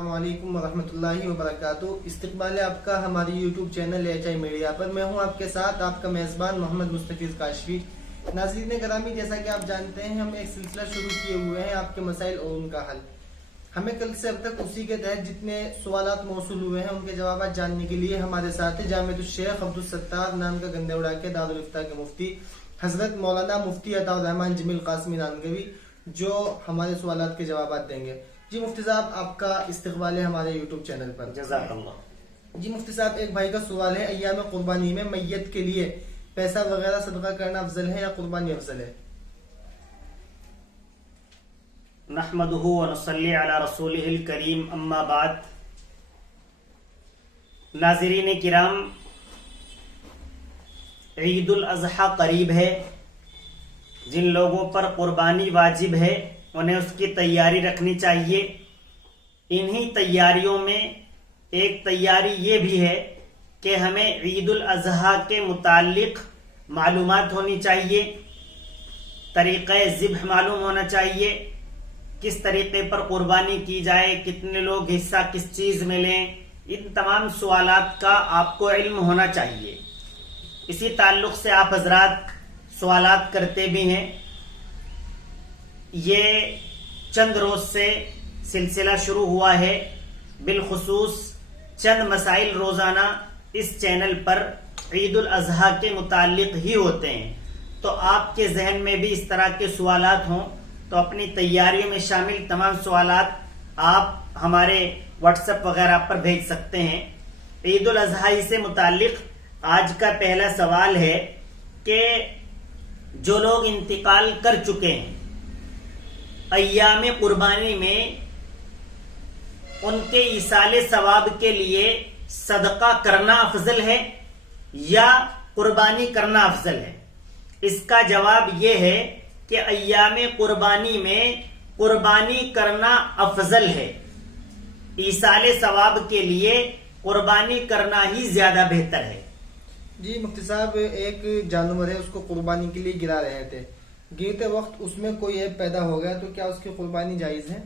السلام علیکم ورحمۃ اللہ وبرکاتہ۔ استقبال ہے آپ کا ہماری YouTube channel H I media پر۔ میں ہوں آپ کے ساتھ آپ کا میزبان محمد مستفیض کاشفی۔ ناظرین گرامی، جیسا کہ آپ جانتے ہیں ہم ایک سلسلہ شروع کیے ہوئے ہیں آپ کے مسائل اور ان کا حل۔ ہمیں کل سے اب تک اسی کے تحت جتنے سوالات موصول ہوئے ہیں ان کے جوابات جاننے کے لیے ہمارے ساتھ جامعۃ الشیخ عبدالستار نام کا گندے اڑا کے دارالفتہ کے مفتی حضرت مولانا مفتی عطا الرحمن جمیل قاسمی نانگوی، جو ہمارے سوالات کے جوابات دیں گے۔ جی مفتی صاحب، آپ کا استقبال ہے ہمارے یوٹیوب چینل پر۔ جزاک اللہ۔ جی مفتی صاحب، ایک بھائی کا سوال ہے، ایام قربانی میں میت کے لیے پیسہ وغیرہ صدقہ کرنا افضل ہے یا قربانی افضل ہے؟ نحمدہ ونصلی علی رسولہ الکریم، اما بعد۔ ناظرین کرام، عید الاضحیٰ قریب ہے۔ جن لوگوں پر قربانی واجب ہے انہیں اس کی تیاری رکھنی چاہیے۔ انہی تیاریوں میں ایک تیاری یہ بھی ہے کہ ہمیں عید الاضحیٰ کے متعلق معلومات ہونی چاہیے، طریقہ ذبح معلوم ہونا چاہیے، کس طریقے پر قربانی کی جائے، کتنے لوگ حصہ کس چیز میں لیں، ان تمام سوالات کا آپ کو علم ہونا چاہیے۔ اسی تعلق سے آپ حضرات سوالات کرتے بھی ہیں۔ یہ چند روز سے سلسلہ شروع ہوا ہے، بالخصوص چند مسائل روزانہ اس چینل پر عید الاضحیٰ کے متعلق ہی ہوتے ہیں۔ تو آپ کے ذہن میں بھی اس طرح کے سوالات ہوں تو اپنی تیاریوں میں شامل تمام سوالات آپ ہمارے واٹس ایپ وغیرہ پر بھیج سکتے ہیں۔ عید الاضحیٰ سے متعلق آج کا پہلا سوال ہے کہ جو لوگ انتقال کر چکے ہیں، ایام قربانی میں ان کے ایصال ثواب کے لیے صدقہ کرنا افضل ہے یا قربانی کرنا افضل ہے؟ اس کا جواب یہ ہے کہ ایام قربانی میں قربانی کرنا افضل ہے۔ ایصال ثواب کے لیے قربانی کرنا ہی زیادہ بہتر ہے۔ جی مفتی صاحب، ایک جانور ہے، اس کو قربانی کے لیے گرا رہے تھے، گرتے وقت اس میں کوئی عیب پیدا ہو گیا تو کیا اس کی قربانی جائز ہے؟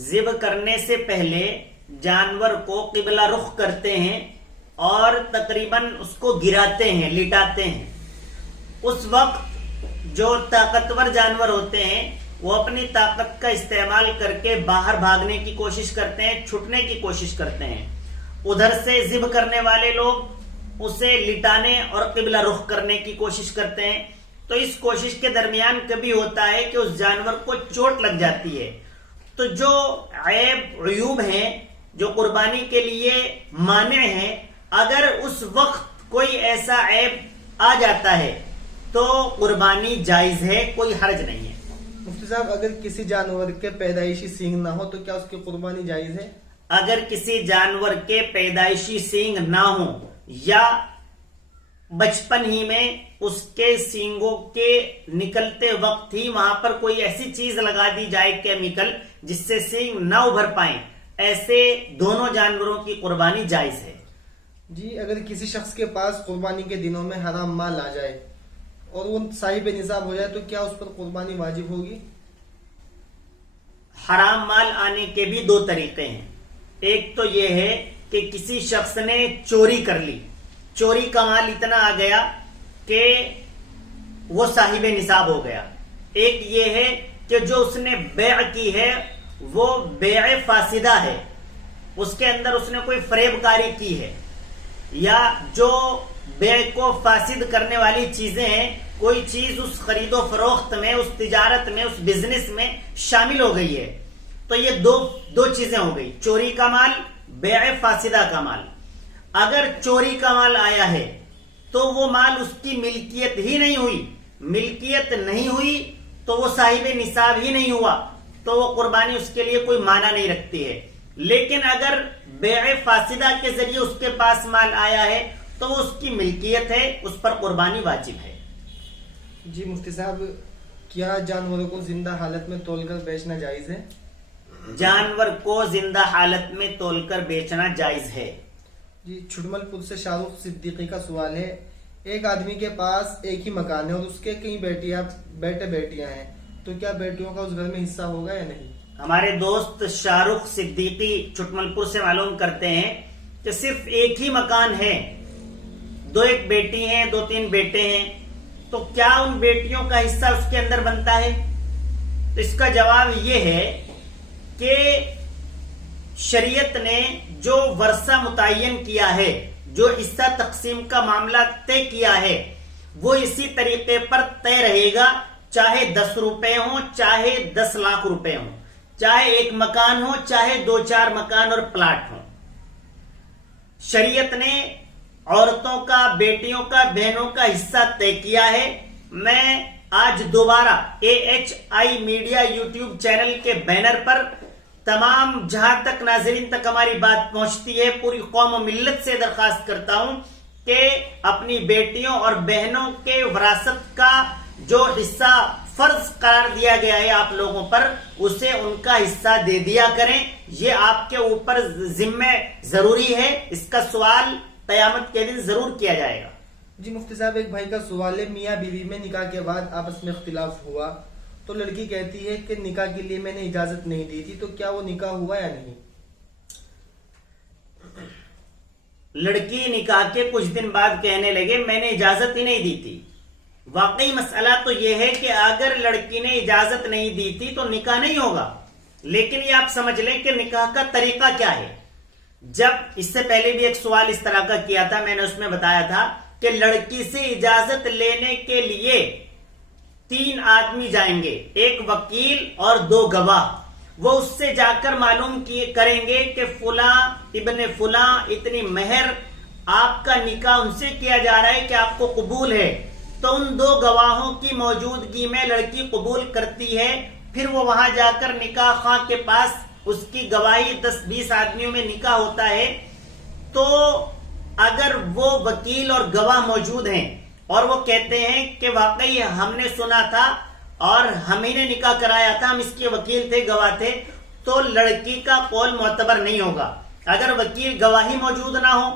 ذبح کرنے سے پہلے جانور کو قبلہ رخ کرتے ہیں اور تقریباً اس کو گراتے ہیں، لٹاتے ہیں۔ اس وقت جو طاقتور جانور ہوتے ہیں وہ اپنی طاقت کا استعمال کر کے باہر بھاگنے کی کوشش کرتے ہیں، چھٹنے کی کوشش کرتے ہیں۔ ادھر سے ذبح کرنے والے لوگ اسے لٹانے اور قبلہ رخ کرنے کی کوشش کرتے ہیں۔ تو اس کوشش کے درمیان کبھی ہوتا ہے کہ اس جانور کو چوٹ لگ جاتی ہے۔ تو جو عیوب ہیں، جو قربانی کے لیے مانع ہیں، اگر اس وقت کوئی ایسا عیب آ جاتا ہے تو قربانی جائز ہے، کوئی حرج نہیں ہے۔ مفتی صاحب، اگر کسی جانور کے پیدائشی سینگ نہ ہو تو کیا اس کی قربانی جائز ہے؟ اگر کسی جانور کے پیدائشی سینگ نہ ہو یا بچپن ہی میں اس کے سینگوں کے نکلتے وقت ہی وہاں پر کوئی ایسی چیز لگا دی جائے کیمیکل جس سے سینگ نہ ابھر پائیں، ایسے دونوں جانوروں کی قربانی جائز ہے۔ جی، اگر کسی شخص کے پاس قربانی کے دنوں میں حرام مال آ جائے اور وہ صاحب نصاب ہو جائے تو کیا اس پر قربانی واجب ہوگی؟ حرام مال آنے کے بھی دو طریقے ہیں۔ ایک تو یہ ہے کہ کسی شخص نے چوری کر لی، چوری کا مال اتنا آ گیا کہ وہ صاحب نصاب ہو گیا۔ ایک یہ ہے کہ جو اس نے بیع کی ہے وہ بیع فاسدہ ہے، اس کے اندر اس نے کوئی فریب کاری کی ہے، یا جو بیع کو فاسد کرنے والی چیزیں ہیں، کوئی چیز اس خرید و فروخت میں، اس تجارت میں، اس بزنس میں شامل ہو گئی ہے۔ تو یہ دو چیزیں ہو گئی، چوری کا مال، بیع فاسدہ کا مال۔ اگر چوری کا مال آیا ہے تو وہ مال اس کی ملکیت ہی نہیں ہوئی، ملکیت نہیں ہوئی تو وہ صاحب نصاب ہی نہیں ہوا، تو وہ قربانی اس کے لیے کوئی معنی نہیں رکھتی ہے۔ لیکن اگر بیع فاسدہ کے ذریعے اس کے پاس مال آیا ہے تو وہ اس کی ملکیت ہے، اس پر قربانی واجب ہے۔ جی مفتی صاحب، کیا جانوروں کو زندہ حالت میں تول کر بیچنا جائز ہے؟ جانور کو زندہ حالت میں تول کر بیچنا جائز ہے۔ جی، چھٹمل پور سے شاہ رخ صدیقی کا سوال ہے، ایک آدمی کے پاس ایک ہی مکان ہے اور اس کے کئی بیٹے بیٹیاں ہیں، تو کیا بیٹیوں کا اس گھر میں حصہ ہوگا یا نہیں؟ ہمارے دوست شاہ رخ صدیقی چھٹمل پور سے معلوم کرتے ہیں کہ صرف ایک ہی مکان ہے، 2 بیٹی ہیں، 2-3 بیٹے ہیں، تو کیا ان بیٹیوں کا حصہ اس کے اندر بنتا ہے؟ تو اس کا جواب یہ ہے کہ شریعت نے جو ورثہ متعین کیا ہے، جو حصہ تقسیم کا معاملہ طے کیا ہے، وہ اسی طریقے پر طے رہے گا، چاہے 10 روپے ہوں، چاہے 10 لاکھ روپے ہوں، چاہے 1 مکان ہو، چاہے 2-4 مکان اور پلاٹ ہوں۔ شریعت نے عورتوں کا، بیٹیوں کا، بہنوں کا حصہ طے کیا ہے۔ میں آج دوبارہ AHI میڈیا یوٹیوب چینل کے بینر پر تمام جہاں تک ناظرین تک ہماری بات پہنچتی ہے، پوری قوم و ملت سے درخواست کرتا ہوں کہ اپنی بیٹیوں اور بہنوں کے وراثت کا جو حصہ فرض قرار دیا گیا ہے آپ لوگوں پر، اسے ان کا حصہ دے دیا کریں۔ یہ آپ کے اوپر ذمہ ضروری ہے، اس کا سوال قیامت کے دن ضرور کیا جائے گا۔ جی مفتی صاحب، ایک بھائی کا سوال ہے، میاں بیوی میں نکاح کے بعد آپس میں اختلاف ہوا تو لڑکی کہتی ہے کہ نکاح کے لیے میں نے اجازت نہیں دی تھی، تو کیا وہ نکاح ہوا یا نہیں؟ لڑکی نکاح کے کچھ دن بعد کہنے لگے میں نے اجازت ہی نہیں دی تھی۔ واقعی مسئلہ تو یہ ہے کہ اگر لڑکی نے اجازت نہیں دی تھی تو نکاح نہیں ہوگا، لیکن یہ آپ سمجھ لیں کہ نکاح کا طریقہ کیا ہے۔ جب اس سے پہلے بھی ایک سوال اس طرح کا کیا تھا، میں نے اس میں بتایا تھا کہ لڑکی سے اجازت لینے کے لیے 3 آدمی جائیں گے، 1 وکیل اور 2 گواہ۔ وہ اس سے جا کر معلوم کریں گے کہ فلاں ابن فلاں اتنی مہر، آپ کا نکاح ان سے کیا جا رہا ہے کہ آپ کو قبول ہے۔ تو ان 2 گواہوں کی موجودگی میں لڑکی قبول کرتی ہے، پھر وہ وہاں جا کر نکاح خواہ کے پاس اس کی گواہی 10-20 آدمیوں میں نکاح ہوتا ہے۔ تو اگر وہ وکیل اور گواہ موجود ہیں اور وہ کہتے ہیں کہ واقعی ہم نے سنا تھا اور ہم ہی نے نکاح کرایا تھا، ہم اس کے وکیل تھے، گواہ تھے، تو لڑکی کا قول معتبر نہیں ہوگا۔ اگر وکیل گواہی موجود نہ ہو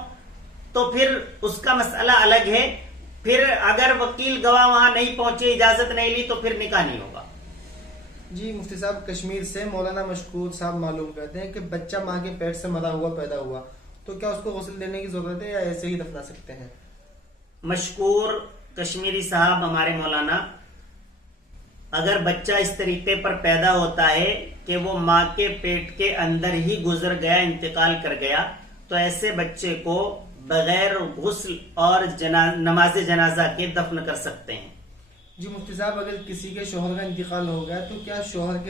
تو پھر اس کا مسئلہ الگ ہے، پھر اگر وکیل گواہ وہاں نہیں پہنچے، اجازت نہیں لی، تو پھر نکاح نہیں ہوگا۔ جی مفتی صاحب، کشمیر سے مولانا مشکور صاحب معلوم کرتے ہیں کہ بچہ ماں کے پیٹ سے مرا ہوا پیدا ہوا تو کیا اس کو غسل دینے کی ضرورت ہے یا ایسے ہی دفنا سکتے ہیں؟ مشکور کشمیری صاحب، ہمارے مولانا، اگر بچہ اس طریقے پر پیدا ہوتا ہے کہ وہ ماں کے پیٹ کے اندر ہی گزر گیا، انتقال کر گیا، تو ایسے بچے کو بغیر غسل اور نماز جنازہ کے دفن کر سکتے ہیں۔ جی مفتی صاحب، اگر کسی کے شوہر کا انتقال ہو گیا تو کیا شوہر کے